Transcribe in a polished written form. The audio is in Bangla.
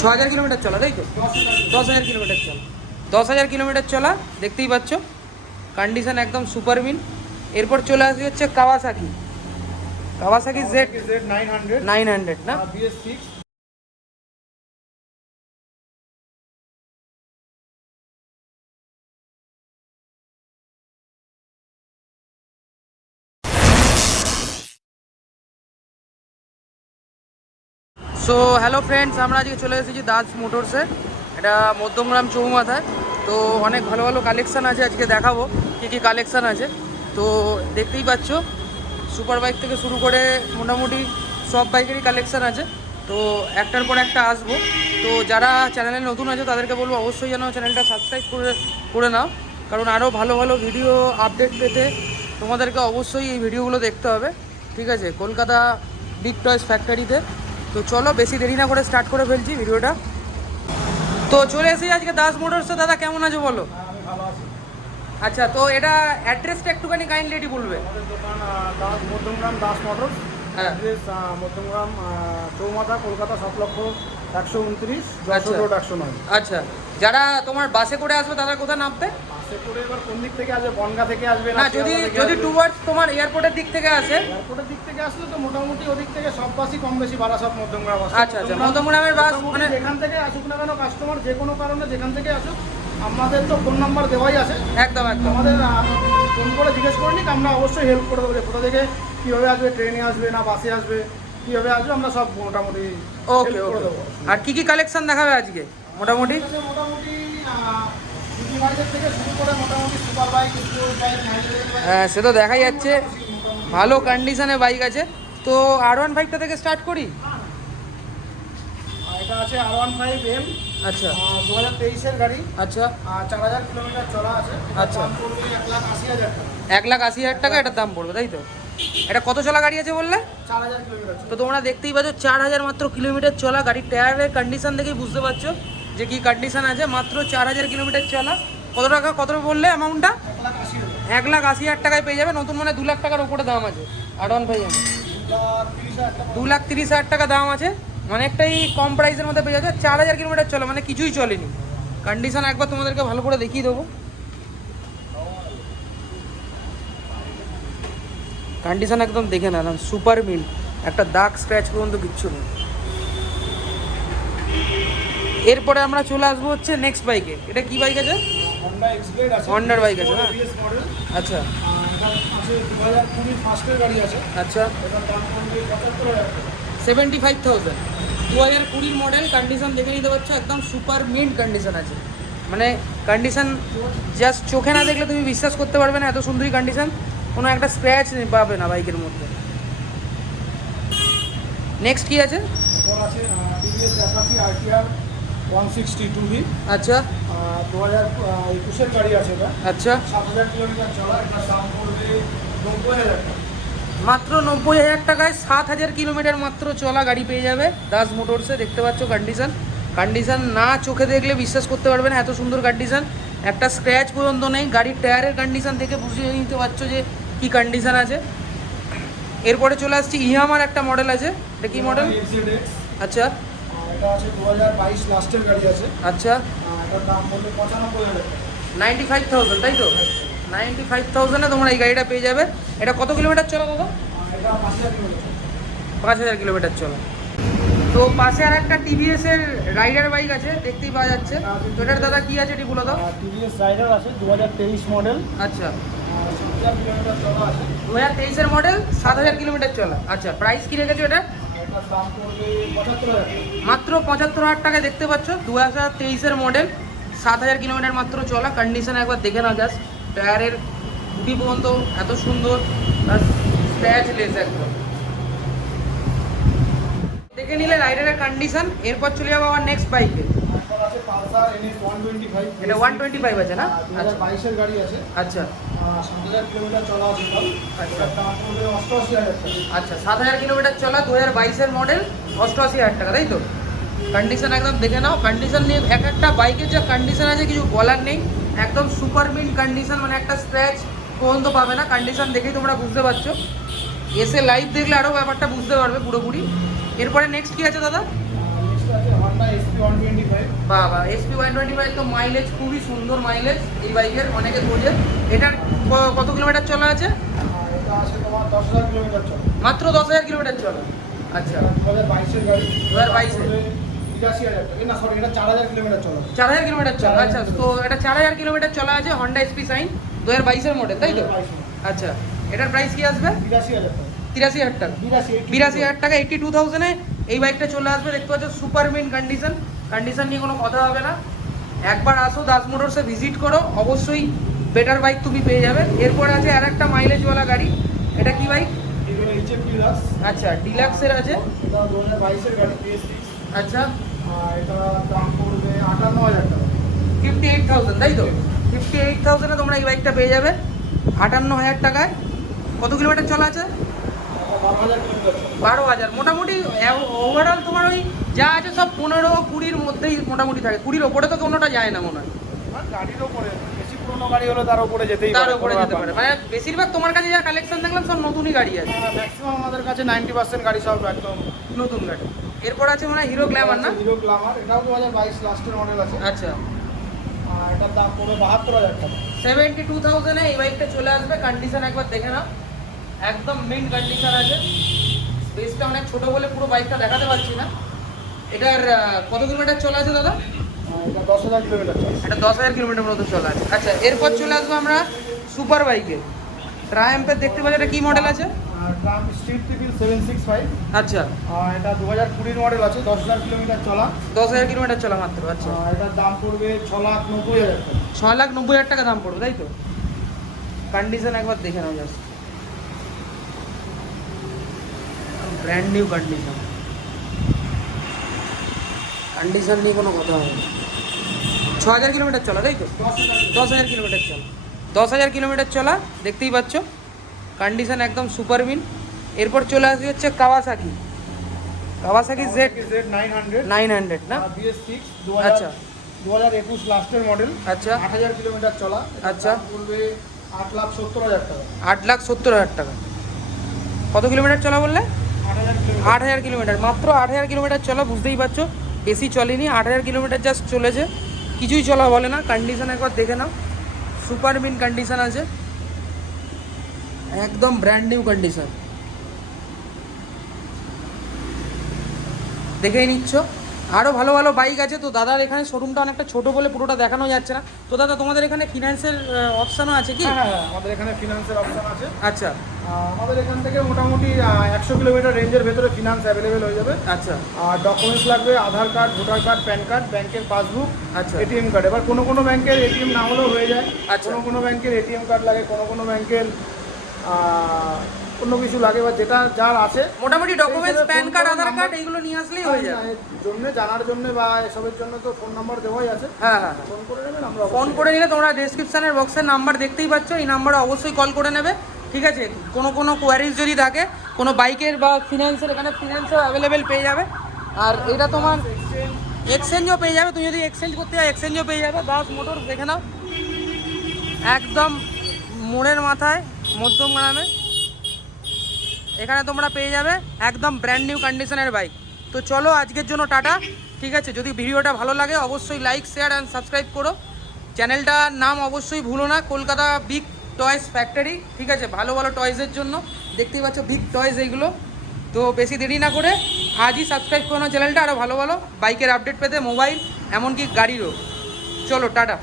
6000 কিলোমিটার চলা, তাই তো? 10,000 কিলোমিটার চলা, 10,000 কিলোমিটার চলা, দেখতেই পাচ্ছ কন্ডিশন একদম সুপার মিন। এরপর চলে আসি হচ্ছে কাওয়াসাকি জেড 900 না? BS6। সো হ্যালো ফ্রেন্ডস, আমরা আজকে চলে এসেছি দাস মোটরসে, এটা মধ্যমগ্রাম চৌমাথায়। তো অনেক ভালো ভালো কালেকশান আছে, আজকে দেখাবো কী কী কালেকশান আছে। তো দেখতেই পাচ্ছ সুপার বাইক থেকে শুরু করে মোটামুটি সব বাইকেরই কালেকশান আছে। তো একটার পর একটা আসবো। তো যারা চ্যানেলে নতুন আছে তাদেরকে বলবো অবশ্যই যেন চ্যানেলটা সাবস্ক্রাইব করে নাও, কারণ আরও ভালো ভালো ভিডিও আপডেট পেতে তোমাদেরকে অবশ্যই এই ভিডিওগুলো দেখতে হবে, ঠিক আছে? কলকাতা বিগ টয়েস ফ্যাক্টরিতে। তো চলো বেশি দেরি না করে স্টার্ট করে ফেলছি ভিডিওটা। তো চলে এসেছি আজকে দাস মোটরসে। দাদা কেমন আছো বলো? আমি ভালো আছি। আচ্ছা, তো এটা অ্যাড্রেসটা একটুখানি কাইন্ডলি বলবে। আমাদের দোকান মধ্যমগ্রাম দাস মোটরস। হ্যাঁ, অ্যাড্রেস মধ্যমগ্রাম চৌমাথা, কলকাতা 7,129, আচ্ছা। যশোর রোড 109। আচ্ছা, যারা তোমার বাসে করে আসবে তারা কোথায় নামবে? বাসে করে এবার কোন দিক থেকে আসবে? বনগা থেকে আসবে না, যদি টুয়ার্ডস তোমার এয়ারপোর্টের দিক থেকে আসে? এয়ারপোর্টের দিক থেকে আসলে তো মোটামুটি ওদিক থেকে সব বাসই কম বেশি বারাসাত মধ্যমগ্রাম আসে। আচ্ছা আচ্ছা, মধ্যমগ্রামের বাস মানে যেখান থেকে আসুক না কেন কাস্টমার, যে কোনো কারণে যেখান থেকে আসুক, আমাদের তো ফোন নাম্বার দেওয়াই আছে। একদম একদম। আমাদের ফোন করে জিজ্ঞেস করে নিক, আমরা অবশ্যই হেল্প করে দেবো যে কোথা থেকে কীভাবে আসবে, ট্রেনে আসবে না বাসে আসবে, কীভাবে আসবে, আমরা সব মোটামুটি ওকে করে ওকে। দেবো। আর কি কি কালেকশন দেখাবে আজকে মোটামুটি? মোটামুটি সিটি বাইকের থেকে শুরু করে মোটামুটি সুপার বাইক, স্পোর্ট বাইক, হ্যাঁ, সে তো দেখাই যাচ্ছে ভালো কন্ডিশনে বাইক আছে। তো R15টা থেকে স্টার্ট করি। এটা আছে R15M। আচ্ছা 2023-এর গাড়ি। আচ্ছা 4,000 কিলোমিটার চলা আছে। আচ্ছা। দাম পড়বে 1,80,000 টাকা। 1,80,000 টাকা এটার দাম পড়বে, তাই তো? এটা কত চলা গাড়ি আছে বললে? 4,000 কিলোমিটার। তো তোমরা দেখতেই পাচ্ছ 4,000 মাত্র কিলোমিটার চলা গাড়ির টায়ারের কন্ডিশন দেখেই বুঝতে পারছো যে কি কন্ডিশন আছে। মাত্র 4,000 কিলোমিটার চলা। কত বললে অ্যামাউন্টটা? 1,80,000। 1,80,000 টাকায় পেয়ে যাবে। নতুন মানে 2 লাখ টাকার উপরে দাম আছে R15। 2,30,000 টাকা দাম আছে, অনেকটাই কম প্রাইসের মধ্যে পেয়ে যাচ্ছে। 4,000 কিলোমিটার চলে মানে কিছুই চলেনি। কন্ডিশন একবার তোমাদেরকে ভালো করে দেখিয়ে দেবো। কন্ডিশন একদম দেখে না, সুপার মিল, একটা দাগ স্ক্র্যাচ পর্যন্ত কিচ্ছু নেই। এরপরে আমরা চলে আসবো হচ্ছে নেক্সট বাইকে। এটা কি বাইক আছে? Honda X-Blade আছে। Honda-র বাইক আছে না? ABS model. আচ্ছা এটা আছে 2020 ফার্স্টের গাড়ি আছে। আচ্ছা, এটার দাম পড়বে 75,000 টাকা। 75,000। 2020 মডেল, কন্ডিশন দেখে নিতে পারছো একদম সুপার মিন্ট কন্ডিশন আছে। মানে কন্ডিশন জাস্ট চোখে না দেখলে তুমি বিশ্বাস করতে পারবে না, এত সুন্দরই কন্ডিশন, কোনো একটা স্ক্র্যাচ পাবে না বাইকের মধ্যে। নেক্সট কি আছে? এরপর আছে TVS Apache RTR 160 আচ্ছা 2021-এর গাড়ি আছে এটা। আচ্ছা, 7,000 কিলোমিটার চলা। এটার দাম পড়বে 90,000 টাকা। মাত্র 90,000 টাকায় 7,000 কিলোমিটার মাত্র চলা গাড়ি পেয়ে যাবে দাস মোটরসে। দেখতে পাচ্ছ কন্ডিশন না চোখে দেখলে বিশ্বাস করতে পারবে না, এত সুন্দর কন্ডিশন, একটা স্ক্র্যাচ পর্যন্ত নেই। গাড়ির টায়ারের কন্ডিশন থেকে বুঝিয়ে নিতে পারছো যে কি কন্ডিশন আছে। এরপরে চলে আসছি ইয়ামার একটা মডেল আছে। এটা কি মডেল? ZX। আচ্ছা এটা আছে 2022 লাস্টের গাড়ি আছে। আচ্ছা, এটার দাম পড়বে 95,000 টাকা। 95,000, তাই তো? 95,000-এ তোমরা এই গাড়িটা পেয়ে যাবে। এটা কত কিলোমিটার চলা দাদা? এটা 5,000 কিলোমিটার। 5,000 কিলোমিটার চলা। তো পাশে আর একটা টিভিএসের রাইডার বাইক আছে, দেখতেই পাওয়া যাচ্ছে। তো এটার দাদা কি আছে এটি বলো তো? TVS রাইডার আছে 2023 মডেল। আচ্ছা 7,000 কিলোমিটার চলা আছে। 2023-এর মডেল, 7,000 কিলোমিটার চলা। আচ্ছা, প্রাইস কি রেখেছো এটা? এটার দাম পড়বে 75,000 টাকা। মাত্র 75,000 টাকায় দেখতে পাচ্ছ 2023-এর মডেল, 7,000 কিলোমিটার মাত্র চলা। কন্ডিশন একবার দেখে নাও জাস্ট, টায়ারের খুবই পর্যন্ত এত সুন্দর, স্ক্র্যাচ লেস একদম দেখে নিলে রাইডারের কন্ডিশন। এরপর চলে যাবো আবার নেক্সট বাইকে। তারপর আছে পালসার NS 125। এটা 125 আছে না? আচ্ছা 2022-এর গাড়ি আছে। আচ্ছা 7,000 কিলোমিটার চলা আছে। আচ্ছা এটার দাম পড়বে 88,000 টাকা। আচ্ছা, 7,000 কিলোমিটার চলা, 2022-এর মডেল, 88,000 টাকা, তাই তো? কন্ডিশন একদম দেখে নাও। কন্ডিশন নিয়ে এক একটা বাইকের যা কন্ডিশন আছে কিছু বলার নেই, একদম সুপার মিন্ট কন্ডিশন, মানে একটা স্ক্র্যাচ পর্যন্ত পাবে না। কন্ডিশন দেখেই তোমরা বুঝতে পারছো, এসে লাইভ দেখলে আরও ব্যাপারটা বুঝতে পারবে পুরোপুরি। এরপরে নেক্সট কি আছে দাদা? নেক্সট আছে Honda SB SP 125। বাবা SP 125 তো মাইলেজ খুবই সুন্দর মাইলেজ এই বাইকের, অনেকে বোঝে। এটার কত কিলোমিটার চলা আছে? এটা আছে তোমার 10,000 কিলোমিটার চলে। মাত্র 10,000 কিলোমিটার চলা। আচ্ছা, 2022 এর গাড়ি। 2022 এর 83,000 টাকা, না সরি, এটা 4,000 কিলোমিটার চলা। 4,000 কিলোমিটার চলা। আচ্ছা, তো এটা 4,000 কিলোমিটার চলা আছে, হন্ডা SP শাইন 2022 এর মডেল, তাই তো? 2022 আচ্ছা, এটার প্রাইস কি আসবে? 83,000 টাকা। 83,000 টাকা। 82,000 টাকা, 82,000-এ এই বাইকটা চলে আসবে। দেখতে পাচ্ছ সুপার মিন কন্ডিশন, কন্ডিশন নিয়ে কোনো কথা হবে না। একবার আসো দাস মোটরসে ভিজিট করো, অবশ্যই বেটার বাইক তুমি পেয়ে যাবে। এরপর আছে আর একটা মাইলেজওয়ালা গাড়ি, এটা কি বাইক? এগুলো HM ডিলাক্স। আচ্ছা, ডিলাক্সের আছে। এটা 2022 এর গাড়ি, PS6। আচ্ছা, আর এটা দাম পড়বে 58,000 টাকা। 58,000, তাই তো? 58,000-এ তোমরা এই বাইকটা পেয়ে যাবে 58,000 টাকায়। কত কিলোমিটার চলা আছে? 12,000 কিলোমিটার চলা। 12,000। মোটামুটি ওভারঅল তোমার ওই যা আছে সব 15-20-র মধ্যেই মোটামুটি থাকে। 20-র ওপরে তো কোনোটা যায় না মনে হয়। আর গাড়ির উপরে বেশি পুরনো গাড়ি হলে তার উপরে যেতেই পারে, তার উপরে কোনো যেতে ব্যাপার পারে। না। মানে বেশিরভাগ তোমার কাছে যা কালেকশন দেখলাম সব নতুনই গাড়ি আছে, ম্যাক্সিমাম আমাদের কাছে 90% গাড়ি সব একদম নতুন গাড়ি। এরপর আছে মানে হিরো গ্ল্যামার, না? হিরো গ্ল্যামার, এটাও 2022 লাস্টের মডেল আছে। আচ্ছা, আর এটার দাম পড়বে 72,000 টাকা। 72,000-এ এই বাইকটা চলে আসবে। কন্ডিশন একবার দেখে নাও, একদম মেন কন্ডিশন আছে। স্পেসটা অনেক ছোট বলে পুরো বাইকটা দেখাতে পারছি না। এটার কত কিলোমিটার চলা আছে দাদা? এটা 10,000 কিলোমিটার চলে। এটা 10,000 কিলোমিটার মতো চলা আছে। আচ্ছা, এরপর চলে আসবো আমরা সুপার বাইকে। ট্রায়াম্পের দেখতে পাচ্ছি, এটা কি মডেল আছে? আর ট্রাম্প স্ট্রিট ট্রিপল 765। আচ্ছা, আর এটা 2020 মডেল আছে, 10,000 কিলোমিটার চলা। 10,000 কিলোমিটার চলা মাত্র। আচ্ছা, আর এটার দাম পড়বে 6,90,000 টাকা। 6,90,000 টাকা দাম পড়বে, তাই তো? কন্ডিশন একবার দেখে নাও just, brand new condition. Condition নিয়ে কোনো কথা হবে না। 6,000 কিলোমিটার চলা, তাই তো? 10,000 কিলোমিটার চলা। 10,000 কিলোমিটার চলা, দেখতেই পাচ্ছ। কন্ডিশন একদম সুপার মিন। এরপর চলে আসবে হচ্ছে কাওয়াসাকি Z Z900 900, না? BS6 আচ্ছা, 2021 লাস্টের মডেল। আচ্ছা, 8,000 কিলোমিটার চলা। আচ্ছা। দাম পড়বে 8,70,000 টাকা। 8,70,000 টাকা। কত কিলোমিটার চলা বললে? 8,000 কিলোমিটার। 8,000 কিলোমিটার, মাত্র 8,000 কিলোমিটার চলা। বুঝতেই পারছো বেশি চলেনি, 8,000 কিলোমিটার জাস্ট চলেছে, কিছুই চলা বলে না। কন্ডিশন একবার দেখে নাও, সুপার মিন কন্ডিশন আছে, একদম ব্র্যান্ড নিউ কন্ডিশন। দেখেই নিচ্ছ। আরও ভালো ভালো বাইক আছে। তো দাদার এখানে শোরুমটা অনেকটা ছোট বলে পুরোটা দেখানো যাচ্ছে না। তো দাদা, তোমাদের এখানে ফিনান্সের অপশানও আছে কি? হ্যাঁ, আমাদের এখানে ফিনান্সের অপশন আছে। আচ্ছা, আমাদের এখান থেকে মোটামুটি 100 কিলোমিটার রেঞ্জের ভেতরে ফিনান্স অ্যাভেলেবেল হয়ে যাবে। আচ্ছা, আর ডকুমেন্টস লাগবে Aadhaar card, voter card, PAN card, ব্যাংকের পাসবুক, আচ্ছা, এটিএম কার্ড। এবার কোনো ব্যাংকের এটিএম না হলেও হয়ে যায়। আচ্ছা। কোনো ব্যাংকের এটিএম কার্ড লাগে, কোনো ব্যাংকের অন্য কিছু লাগে, বা যেটা যার আছে মোটামুটি ডকুমেন্টস, সেই হিসেবে প্যান ফোন কার্ড, করে আধার কার্ড নাম্বার- এইগুলো নিয়ে আসলেই হয়ে যাবে। এর জন্য জানার জন্য বা এসবের জন্য তো ফোন নাম্বার দেওয়াই আছে। হ্যাঁ, হ্যাঁ, ফোন করে নেবেন, আমরা ফোন অবশ্যই- করে নিলে তোমরা ডেসক্রিপশনের বক্সের নাম্বার দেখতেই পাচ্ছ, এই নাম্বারে অবশ্যই কল করে নেবে। ঠিক আছে, কোনো কোয়ারিজ যদি থাকে কোনো বাইকের বা ফিনান্সের, এখানে ফিনান্সও অ্যাভেলেবেল পেয়ে যাবে। আর এটা তোমার এক্সচেঞ্জও পেয়ে যাবে, তুমি যদি এক্সচেঞ্জ করতে হয় এক্সচেঞ্জও পেয়ে যাবে। দাস মোটর দেখে নাও, একদম মোড়ের মাথায় মধ্যমগ্রামে এখানে তোমরা পেয়ে যাবে একদম ব্র্যান্ড নিউ কন্ডিশনের বাইক। তো চলো আজকের জন্য টাটা। ঠিক আছে, যদি ভিডিওটা ভালো লাগে অবশ্যই লাইক, শেয়ার অ্যান্ড সাবস্ক্রাইব করো। চ্যানেলটার নাম অবশ্যই ভুলো না, কলকাতা বিগ টয়েস ফ্যাক্টরি। ঠিক আছে, ভালো ভালো টয়েসের জন্য দেখতেই পাচ্ছ বিগ টয়েস এইগুলো। তো বেশি দেরি না করে আজই সাবস্ক্রাইব করো চ্যানেলটা, আরও ভালো ভালো বাইকের আপডেট পেতে, মোবাইল এমনকি গাড়িরও। চলো টাটা।